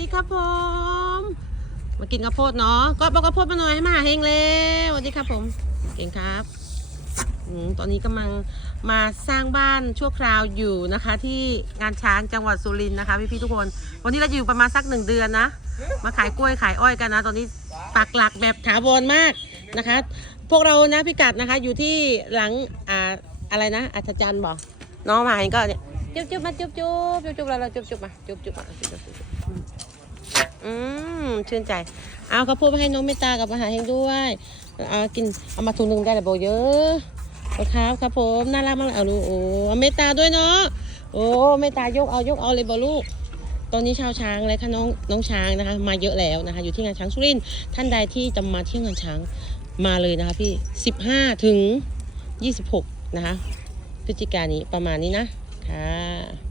ดีครับผม มากินข้าวโพดเนาะก็บอกข้าวโพดมาหน่อยให้มาหาเฮงเร็วสวัสดีครับผม เก่งครับอตอนนี้กำลังมาสร้างบ้านชั่วคราวอยู่นะคะ ที่งานช้างจังหวัดสุรินทร์นะคะพี่ๆทุกคน วันนี้เราอยู่ประมาณสักหนึ่งเดือนนะ มาขายกล้วยขายอ้อยกันนะ ตอนนี้ปักหลักแบบถาวรมากนะคะ พวกเรานะพิกัดนะคะอยู่ที่หลังอ่าอะไรนะอัศจรรย์บอกน้องมาเห็นก็เนี่ย จุ๊บจุ๊บมาจุ๊บจุ๊บจุ๊บจุ๊บเราเราจุ๊บจุ๊บมาจุ๊บจุ๊บมาจุ๊บจุ๊บจุ๊บอืมชื่นใจ เอาข้าวโพดให้น้องเมตตากับอาหารเฮงด้วยเอากินเอามาถุงหนึ่งได้แต่โบเยอะครับครับผมน่ารักมากเลยเอาลูกโอ้เมตตาด้วยเนาะโอ้เมตตายกเอายกเอาเลยบอลูกตอนนี้ชาวช้างเลยค่ะน้องน้องช้างนะคะ มาเยอะแล้วนะคะ อยู่ที่งานช้างสุรินทร์ท่านใดที่จะมาเที่ยวงานช้างมาเลยนะคะพี่ 15 ถึง 26 นะคะพฤศจิกายนี้ประมาณนี้นะ ค่ะ